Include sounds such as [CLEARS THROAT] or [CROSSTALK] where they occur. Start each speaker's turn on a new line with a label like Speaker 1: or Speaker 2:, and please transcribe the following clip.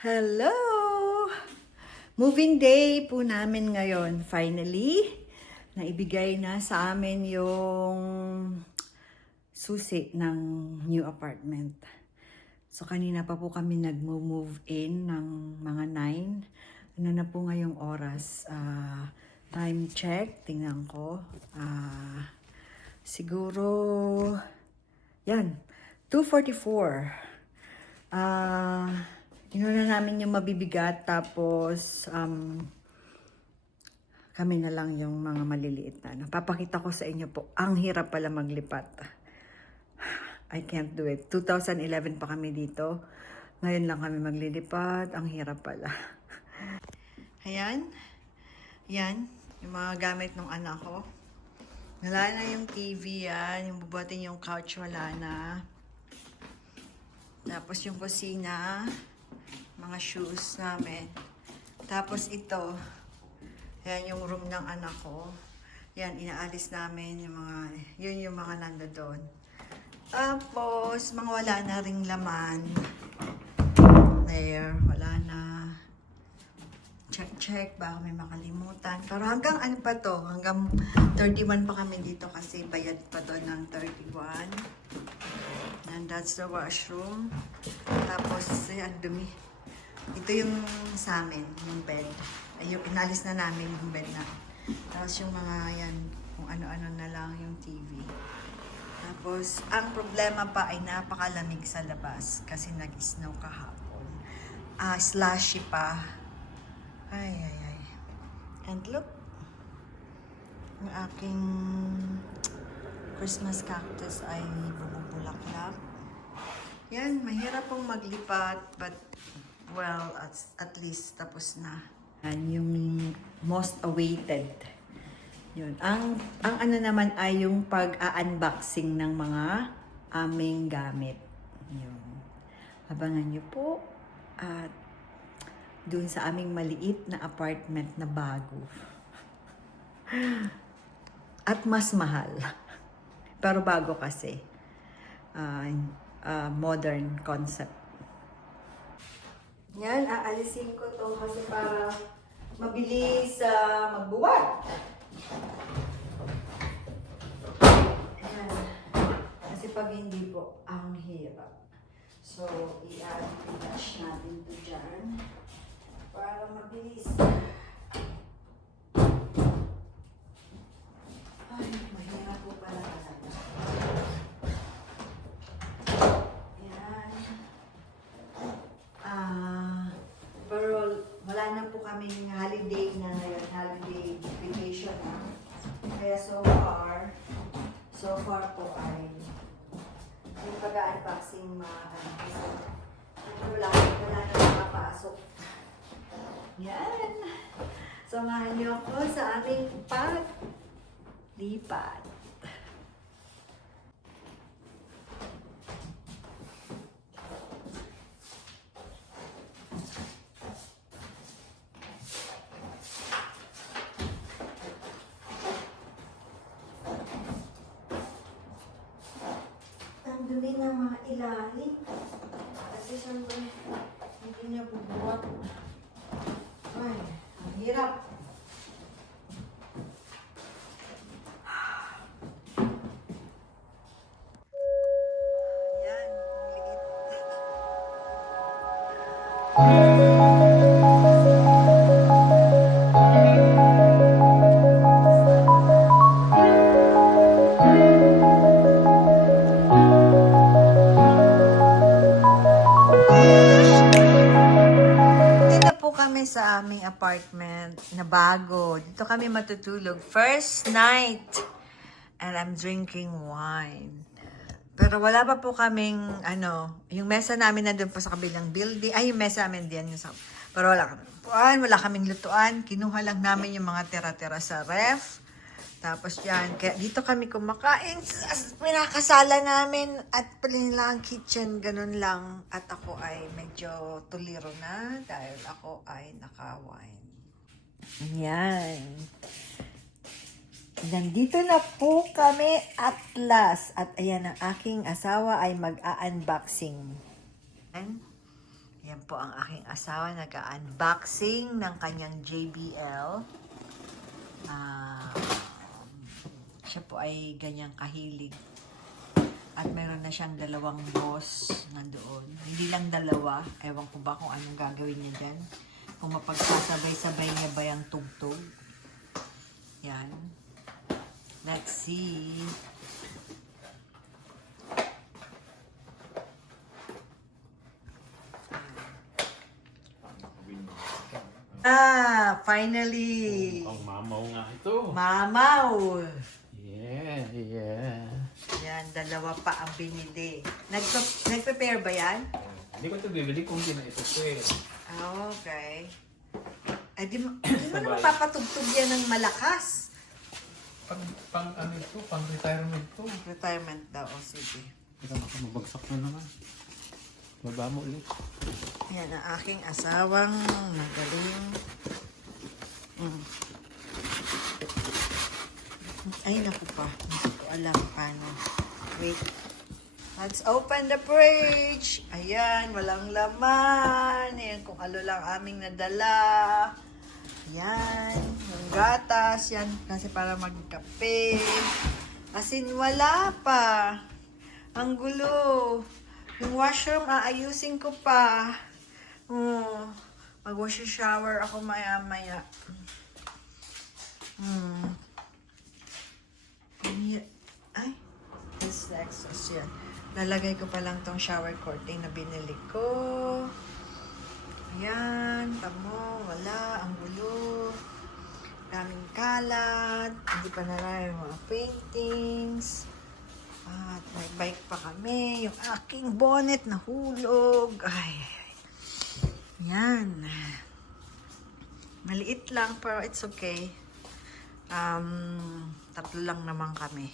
Speaker 1: Hello! Moving day po namin ngayon. Finally, naibigay na sa amin yung susi ng new apartment. So kanina pa po kami nag-move in ng mga 9. Ano na po ngayong oras? Ah, time check, tingnan ko. Ah, siguro, yan, 2.44. Ah, inuna namin yung mabibigat tapos um, kami na lang yung mga maliliit na. Napapakita ko sa inyo po, ang hirap pala maglipat. [SIGHS] I can't do it. 2011 pa kami dito. Ngayon lang kami maglilipat. Ang hirap pala. [LAUGHS] Ayan. Yan. Yung mga gamit ng anak ko. Wala na yung TV yan. Yung bubuhatin yung couch, wala na. Tapos yung kusina, mga shoes namin. Tapos ito, yan yung room ng anak ko. Yan, inaalis namin yung mga, yun yung mga nando doon. Tapos, mga wala na ring laman. There, wala na. Check-check, baka may makalimutan. Pero hanggang ano pa to? Hanggang 31 pa kami dito kasi bayad pa to ng 31. And that's the washroom. Tapos, yan, dumi. Ito yung sa amin, yung bed. Ay, yung inalis na namin yung bed na. Tapos yung mga yan, kung ano-ano na lang yung TV. Tapos, ang problema pa ay napakalamig sa labas kasi nag-snow kahapon. Ah, slushy pa. Ay, ay, ay. And look, yung aking Christmas cactus ay bumubulaklak. Yan, mahirap pong maglipat, but well, at, at least tapos na. Yan, yung most awaited. Yun. Ang, ang ano naman ay yung pag-unboxing ng mga aming gamit. Yun. Abangan nyo po. At dun sa aming maliit na apartment na bago. At mas mahal. Pero bago kasi. Ah, ah, modern concept. Yan, aalisin ko to kasi para mabilis uh, magbuwat. Ayan. Kasi pag hindi po, ang hirap. So, i-dash natin to dyan para mabilis. Ay, mahirap po pala talaga. Ayan. Ah, pero wala na po kaming holiday na ngayon, holiday vacation na. Kaya so far, so far po ay yung pag-unboxing mga ano, wala, nakapasok. Yan. Samahan niyo ako sa aming paglipat. Dumi ng mga ilalim. Kasi siyempre, hindi niya bubuhat. Hirap. Yan, ang liit. Dito po kami sa aming apartment na bago. Dito kami matutulog. First night. And I'm drinking wine. Pero wala pa po kaming, ano, yung mesa namin nandun po sa kabilang building. Ay, yung mesa namin diyan. Yung sa, pero wala kami lutuan, wala kaming lutuan. Kinuha lang namin yung mga tira-tira sa ref. Tapos yan, kaya dito kami kumakain sa pinakasala namin at palin lang ang kitchen, ganun lang. At ako ay medyo tuliro na dahil ako ay naka-wine. Yan. Nandito na po kami at last. At ayan ang aking asawa ay mag-a-unboxing. Ayan. Yan po ang aking asawa. Nag-unboxing ng kanyang JBL. Ah, siya po ay ganyang kahilig. At meron na siyang dalawang boss na doon. Hindi lang dalawa. Ewan ko ba kung anong gagawin niya dyan. Kung mapagsasabay-sabay niya ba yung tugtog. Yan. Let's see. Ah, finally.
Speaker 2: Ang mamaw nga ito.
Speaker 1: Mamaw.
Speaker 2: Yeah, yeah.
Speaker 1: Yan, dalawa pa ang binili. Nagpe- Nag-prepare ba yan?
Speaker 2: Hindi ko ito bibili kung hindi na ito.
Speaker 1: Ah, Okay. Eh, di mo, [CLEARS THROAT] di mo naman papatugtog yan ng malakas.
Speaker 2: Pang, pang ano ito, pang retirement to.
Speaker 1: Retirement daw, o sige.
Speaker 2: Ito baka mabagsak na naman. Baba mo ulit.
Speaker 1: Yan ang aking asawang magaling. Mm. Ay, naku pa. Hindi ko alam paano. Wait. Let's open the fridge. Ayan, walang laman. Ayan, kung ano lang aming nadala. Yan, yung gatas. Yan, kasi para magkape. Asin, wala pa. Ang gulo. Yung washroom, aayusin ko pa. Oh, mag-wash shower ako maya-maya. Hmm. Ay, ay, this Lexus yan. Lalagay ko pa lang tong shower curtain na binili ko. Ayan, tamo, wala, ang gulo. Daming kalat, hindi pa nalala yung mga paintings. At may bike pa kami. Yung aking bonnet nahulog. Ay, ay, ay. Yan. Maliit lang pero it's okay. Um, tatlo lang naman kami.